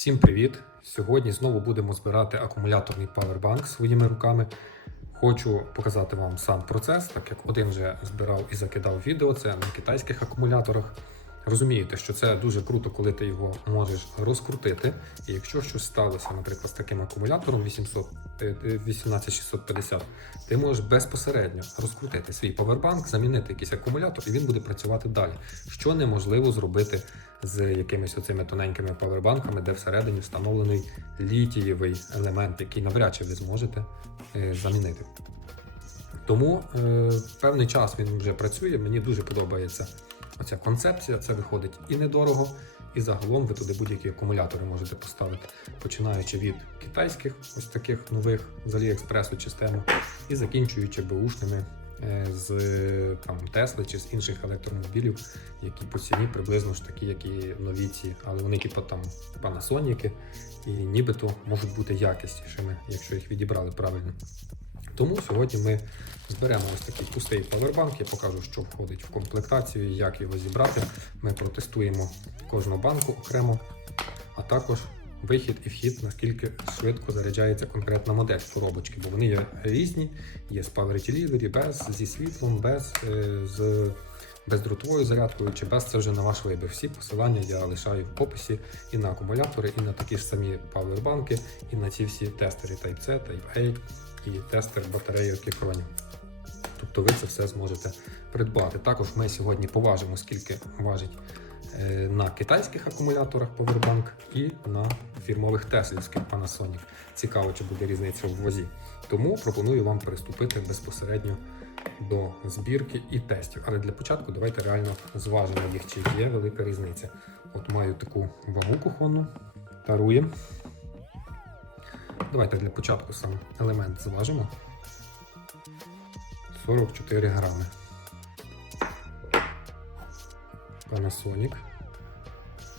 Всім привіт! Сьогодні знову будемо збирати акумуляторний павербанк своїми руками. Хочу показати вам сам процес, так як один вже збирав і закидав відео, це на китайських акумуляторах. Розумієте, що це дуже круто, коли ти його можеш розкрутити. І якщо щось сталося, наприклад, з таким акумулятором 800, е, е, 18650, ти можеш безпосередньо розкрутити свій павербанк, замінити якийсь акумулятор, і він буде працювати далі. Що неможливо зробити з якимись оцими тоненькими павербанками, де всередині встановлений літієвий елемент, який навряд чи ви зможете е, замінити. Тому е, певний час він вже працює. Мені дуже подобається оця концепція. Це виходить і недорого, і загалом ви туди будь-які акумулятори можете поставити, починаючи від китайських, ось таких нових з Аліекспресу чи Стему, і закінчуючи беушними е, з там Тесли чи з інших електромобілів, які по ціні приблизно ж такі, як і нові ці, але вони типу там Panasonic, і нібито можуть бути якіснішими, якщо їх відібрали правильно. Тому сьогодні ми зберемо ось такий пустий павербанк. Я покажу, що входить в комплектацію, як його зібрати. Ми протестуємо кожну банку окремо, а також вихід і вхід, наскільки швидко заряджається конкретна модель коробочки, бо вони є різні, є з Delivery, без зі світлом, без е, з бездротовою зарядкою чи без це вже на ваш вибір. Всі посилання я лишаю в описі і на акумулятори, і на такі ж самі павербанки, і на ці всі тестери Type-C, Type-A і тестер батареї Кефронів. Тобто ви це все зможете придбати. Також ми сьогодні поважимо, скільки важить е, на китайських акумуляторах Powerbank і на фірмових теслівських Panasonic. Цікаво, чи буде різниця в вазі. Тому пропоную вам приступити безпосередньо до збірки і тестів. Але для початку давайте реально зважимо їх, чи є велика різниця. От маю таку вагу кухонну, таруємо. Давайте для початку сам елемент зважимо. 44 грами. Panasonic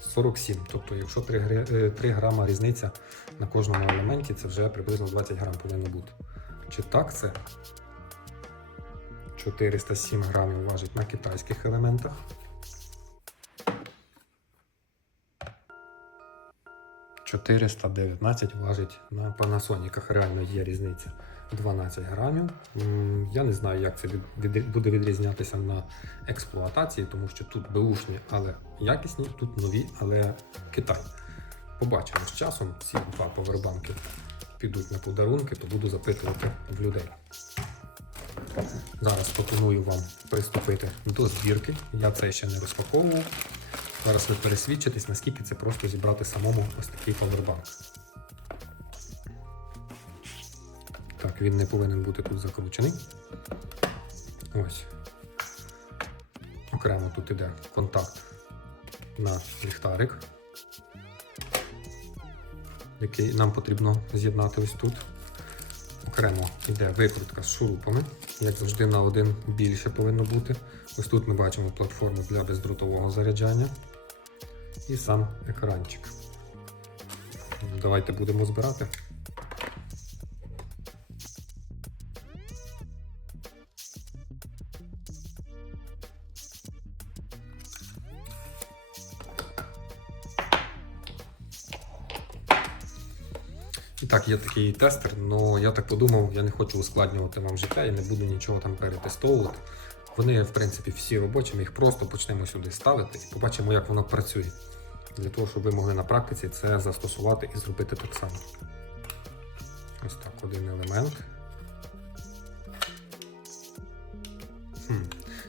47. Тобто, якщо 3, е, 3 грама різниця на кожному елементі, це вже приблизно 20 грам повинно бути. Чи так це? 407 грамів важить на китайських елементах. – 419 важить на панасоніках. Реально є різниця 12 грамів. Я не знаю, як це буде відрізнятися на експлуатації, тому що тут беушні, але якісні, тут нові, але Китай. Побачимо з часом ці два повербанки підуть на подарунки, то буду запитувати в людей. Зараз пропоную вам приступити до збірки. Я це ще не розпаковував. Зараз ви пересвідчитесь, наскільки це просто зібрати самому ось такий павербанк. Так, він не повинен бути тут закручений. Ось. Окремо тут іде контакт на ліхтарик, який нам потрібно з'єднати ось тут. Окремо йде викрутка з шурупами, як завжди на один більше повинно бути. Ось тут ми бачимо платформу для бездротового заряджання і сам екранчик. Давайте будемо збирати. І так, є такий тестер, але я так подумав, я не хочу ускладнювати вам життя і не буду нічого там перетестовувати. Вони, в принципі, всі робочі, ми їх просто почнемо сюди ставити і побачимо, як воно працює. Для того, щоб ви могли на практиці це застосувати і зробити так само. Ось так, один елемент. Хм.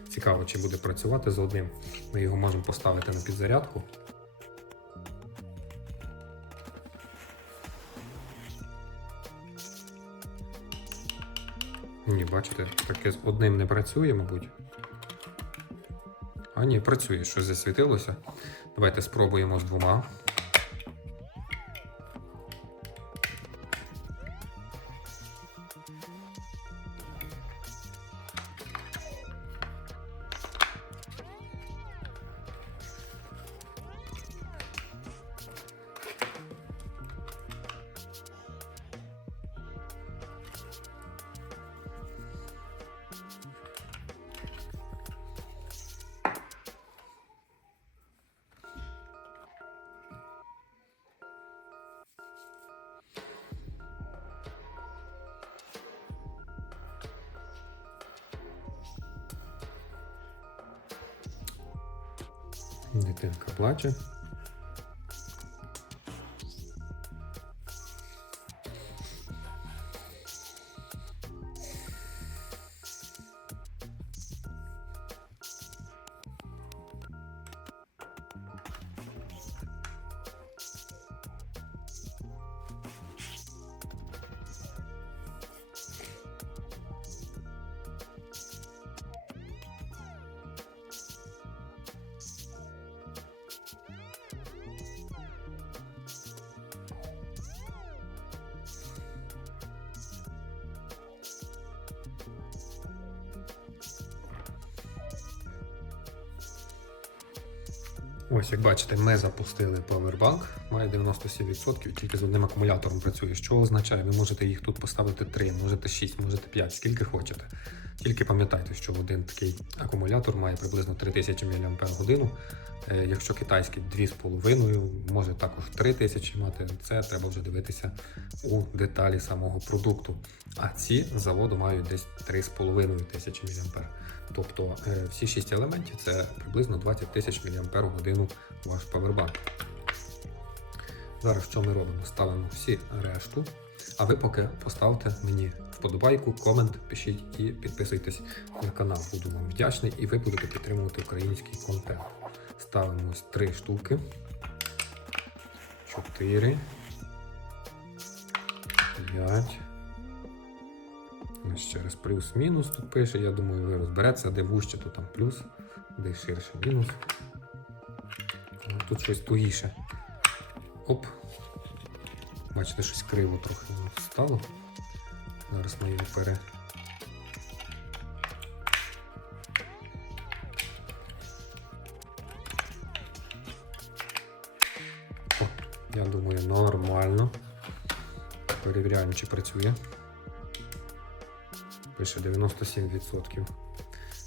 Цікаво, чи буде працювати з одним. Ми його можемо поставити на підзарядку. Ні, бачите, таке з одним не працює, мабуть. А ні, працює, щось засвітилося. Давайте спробуємо з двома. Дитинка плаче. Ось, як бачите, ми запустили Powerbank, має 97%, тільки з одним акумулятором працює. Що означає, ви можете їх тут поставити 3, можете 6, можете 5, скільки хочете. Тільки пам'ятайте, що один такий акумулятор має приблизно 3000 мАч. Е, Якщо китайський 2,5, може також 3000 мати. Це треба вже дивитися у деталі самого продукту. А ці заводу мають десь 3,5 тисячі мАч. Тобто е, всі 6 елементів це приблизно 20 тисяч мАч ваш павербанк. Зараз що ми робимо? Ставимо всі решту. А ви поки поставте мені вподобайку, комент, пишіть і підписуйтесь на канал. Буду вам вдячний і ви будете підтримувати український контент. Ставимо ось 3 штуки. 4. 5. Ось ще раз плюс-мінус тут пише. Я думаю, ви розберетеся, де вужче, то там плюс, де ширше мінус. Ну, Тут щось тугіше. Оп. Бачите, щось криво трохи стало. Зараз ми її пере. О, я думаю, нормально. Перевіряємо, чи працює. Пише 97%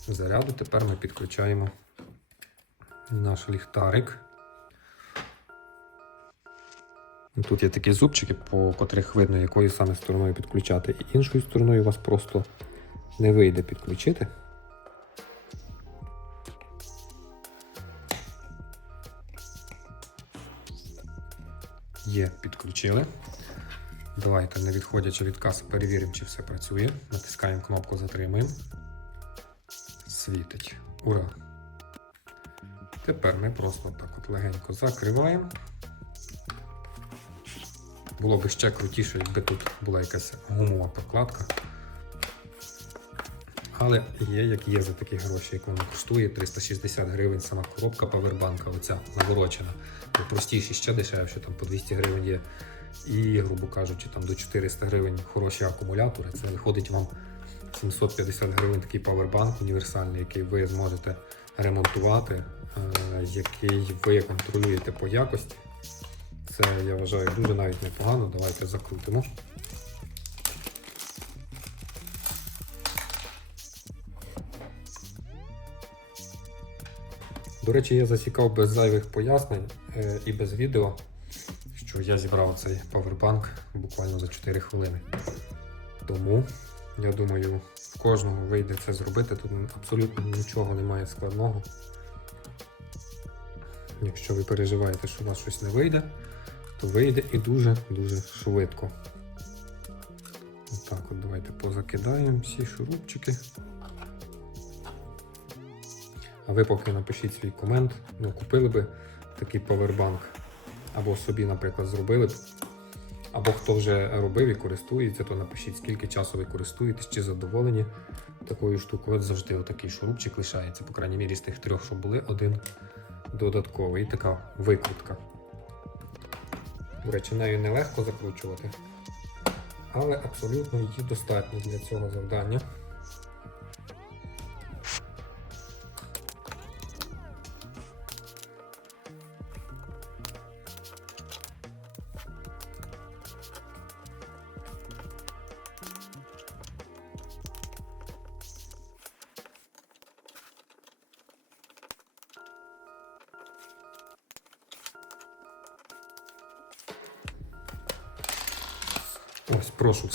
заряду. Тепер ми підключаємо наш ліхтарик. Тут є такі зубчики, по котрих видно, якою саме стороною підключати. І іншою стороною у вас просто не вийде підключити. Є, підключили. Давайте, не відходячи від каси, перевіримо, чи все працює. Натискаємо кнопку Затримуємо. Світить. Ура! Тепер ми просто так от легенько закриваємо. Було б ще крутіше, якби тут була якась гумова прокладка. Але є, як є за такі гроші, як воно коштує 360 гривень сама коробка павербанка, оця наворочена. Простіші ще дешевше, там по 200 гривень є. І, грубо кажучи, там до 400 гривень хороші акумулятори. Це виходить вам 750 гривень такий павербанк універсальний, який ви зможете ремонтувати, е, який ви контролюєте по якості. Це я вважаю дуже навіть непогано. Давайте закрутимо. До речі, я засікав без зайвих пояснень е, і без відео, що я зібрав цей павербанк буквально за 4 хвилини. Тому я думаю, в кожного вийде це зробити. Тут абсолютно нічого немає складного. Якщо ви переживаєте, що у вас щось не вийде, то вийде і дуже-дуже швидко. Отак от давайте позакидаємо всі шурупчики. А ви поки напишіть свій комент, ну купили би такий павербанк, або собі, наприклад, зробили б. Або хто вже робив і користується, то напишіть, скільки часу ви користуєтесь, чи задоволені такою штукою. От завжди отакий шурупчик лишається, по крайній мірі з тих трьох, що були, один додатковий. І така викрутка. До речі, нею нелегко закручувати, але абсолютно її достатньо для цього завдання.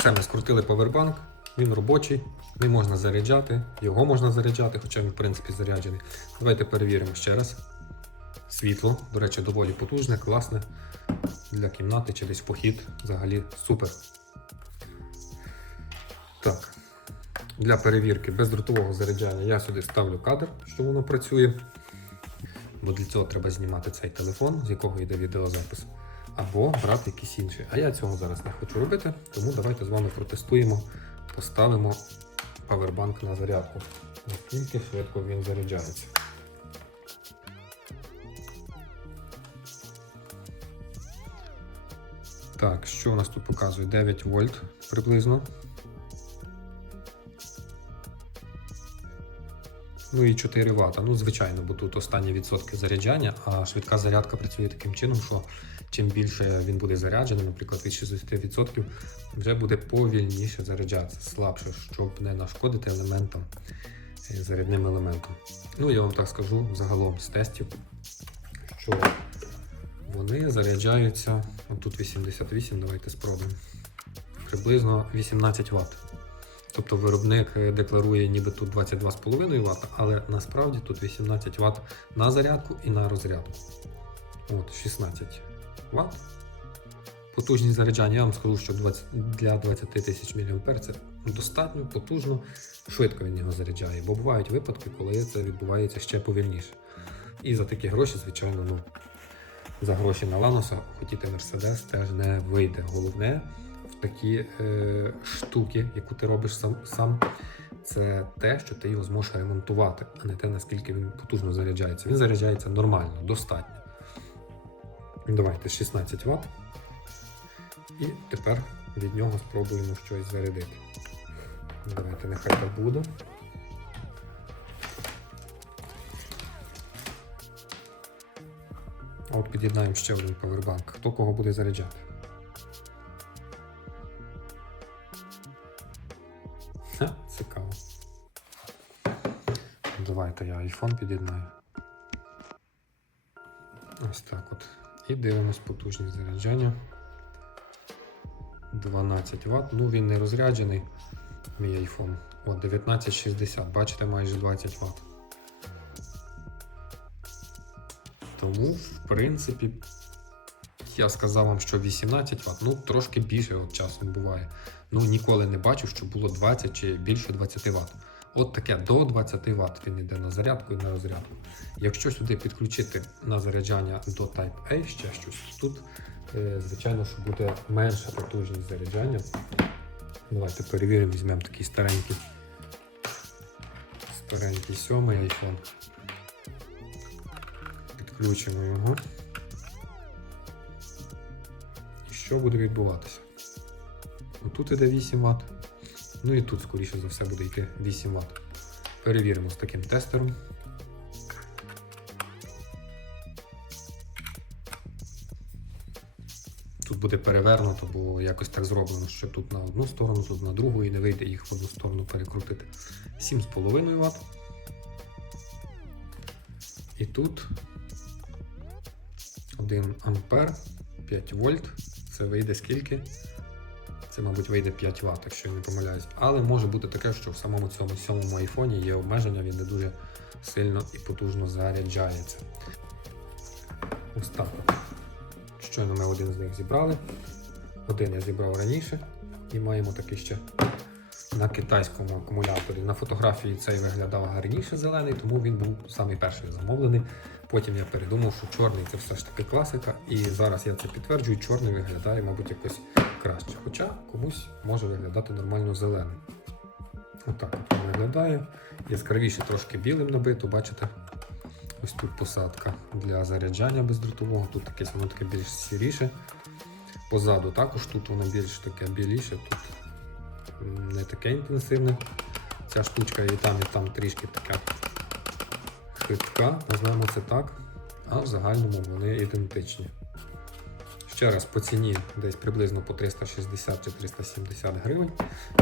Все, ми скрутили повербанк, він робочий, не можна заряджати, його можна заряджати, хоча він в принципі заряджений. Давайте перевіримо ще раз. світло. До речі, доволі потужне, класне. Для кімнати чи десь похід взагалі супер. Так. Для перевірки бездротового заряджання я сюди ставлю кадр, що воно працює. Бо для цього треба знімати цей телефон, з якого йде відеозапис, або брати якийсь інший. А я цього зараз не хочу робити, тому давайте з вами протестуємо, поставимо павербанк на зарядку. Наскільки швидко він заряджається. Так, що у нас тут показує? 9 вольт приблизно. Ну і 4 Вт. Ну, звичайно, бо тут останні відсотки заряджання, а швидка зарядка працює таким чином, що чим більше він буде заряджений, наприклад, від 60%, вже буде повільніше заряджатися, слабше, щоб не нашкодити елементам, е, зарядним елементам. Ну, я вам так скажу загалом з тестів, що вони заряджаються. Тут 88, давайте спробуємо. Приблизно 18 Вт. Тобто виробник е, декларує ніби тут 22,5 Вт, але насправді тут 18 Вт на зарядку і на розрядку. От 16 Вт. Потужність заряджання, я вам скажу, що 20, для 20 тисяч мА це достатньо потужно, швидко він його заряджає, бо бувають випадки, коли це відбувається ще повільніше. І за такі гроші, звичайно, ну, за гроші на Ланоса хотіти Мерседес теж не вийде. Головне в такі е, штуки, яку ти робиш сам, сам, це те, що ти його зможеш ремонтувати, а не те, наскільки він потужно заряджається. Він заряджається нормально, достатньо. Давайте 16 Вт. І тепер від нього спробуємо щось зарядити. Давайте, нехай так буде. От під'єднаємо ще один павербанк. Хто кого буде заряджати? Ха, цікаво. Давайте я iPhone під'єднаю. Ось так от. І дивимось потужність заряджання. 12 Вт. Ну він не розряджений, мій iPhone. От 1960, бачите, майже 20 Вт. Тому, в принципі, я сказав вам, що 18 Вт, ну трошки більше от часом буває. Ну ніколи не бачив, що було 20 чи більше 20 Вт. От таке до 20 Вт він йде на зарядку і на розрядку. Якщо сюди підключити на заряджання до Type-A ще щось, тут, е, звичайно, що буде менша потужність заряджання. Давайте перевіримо, візьмемо такий старенький, старенький сьомий iPhone. Підключимо його. І що буде відбуватися? Тут іде 8 Вт. Ну і тут, скоріше за все, буде йти 8 Вт. Перевіримо з таким тестером. Тут буде перевернуто, бо якось так зроблено, що тут на одну сторону, тут на другу і не вийде їх в одну сторону перекрутити. 7,5 Вт. І тут 1 ампер, 5 вольт. Це вийде скільки? Це, мабуть, вийде 5 Вт, якщо я не помиляюсь. Але може бути таке, що в самому цьому сьомому айфоні є обмеження, він не дуже сильно і потужно заряджається. Ось. Щойно ми один з них зібрали. Один я зібрав раніше і маємо такий ще на китайському акумуляторі. На фотографії цей виглядав гарніше зелений, тому він був самий перший замовлений. Потім я передумав, що чорний це все ж таки класика, і зараз я це підтверджую, чорний виглядає, мабуть, якось краще. Хоча комусь може виглядати нормально зелений. Отак от виглядає. Яскравіше трошки білим набито, бачите? Ось тут посадка для заряджання бездротового, тут таке воно таке більш сіріше. Позаду також тут воно більш таке біліше, тут не таке інтенсивне. Ця штучка і там, і там трішки така хитка, назвемо це так, а в загальному вони ідентичні. Ще раз по ціні десь приблизно по 360 чи 370 гривень.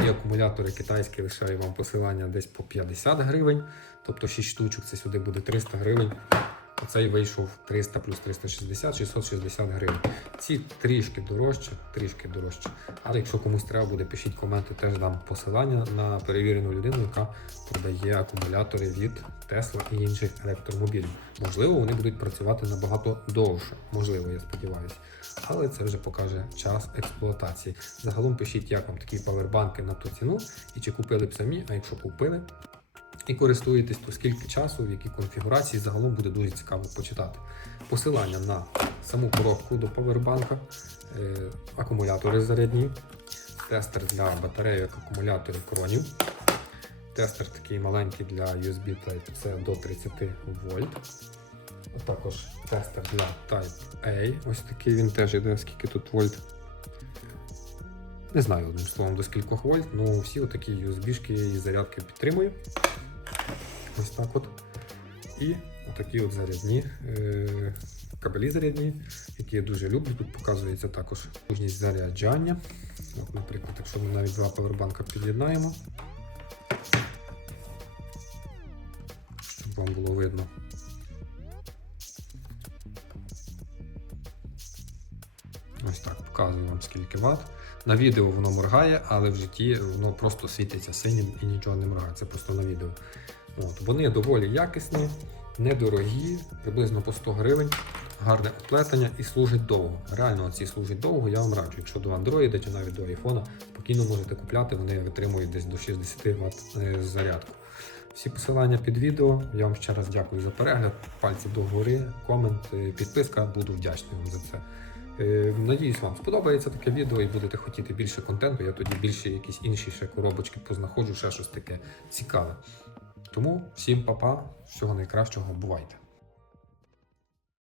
І акумулятори китайські лишаю вам посилання десь по 50 гривень. Тобто 6 штучок це сюди буде 300 гривень. Оцей вийшов 300 плюс 360, 660 гривень. Ці трішки дорожче, трішки дорожче. Але якщо комусь треба буде, пишіть коменти, теж дам посилання на перевірену людину, яка продає акумулятори від Tesla і інших електромобілів. Можливо, вони будуть працювати набагато довше. Можливо, я сподіваюся. Але це вже покаже час експлуатації. Загалом пишіть, як вам такі павербанки на ту ціну, і чи купили б самі, а якщо купили, і користуєтесь, то скільки часу, в якій конфігурації загалом буде дуже цікаво почитати. Посилання на саму коробку до павербанка, е, акумулятори зарядні, тестер для батарейок акумуляторів кронів, тестер такий маленький для USB Type-C до 30 вольт. Також тестер для Type-A. Ось такий він теж іде, скільки тут вольт. Не знаю одним словом до скількох вольт, ну всі отакі USB-шки і зарядки підтримую. Ось так от. І отакі от зарядні е, кабелі зарядні, які я дуже люблю. Тут показується також мужність заряджання. От, наприклад, якщо ми навіть два павербанка під'єднаємо, щоб вам було видно. Ось так, показую вам скільки ватт. На відео воно моргає, але в житті воно просто світиться синім і нічого не моргає. Це просто на відео. От. Вони доволі якісні, недорогі, приблизно по 100 гривень, гарне оплетення і служать довго. Реально ці служать довго, я вам раджу. Якщо до Android чи навіть до iPhone, спокійно можете купляти, вони витримують десь до 60 Вт е, зарядку. Всі посилання під відео. Я вам ще раз дякую за перегляд. Пальці догори, комент, е, підписка. Буду вдячний вам за це. Е, Надіюсь, вам сподобається таке відео і будете хотіти більше контенту. Я тоді більше якісь інші ще коробочки познаходжу, ще щось таке цікаве. Тому всім па-па, всього найкращого, бувайте!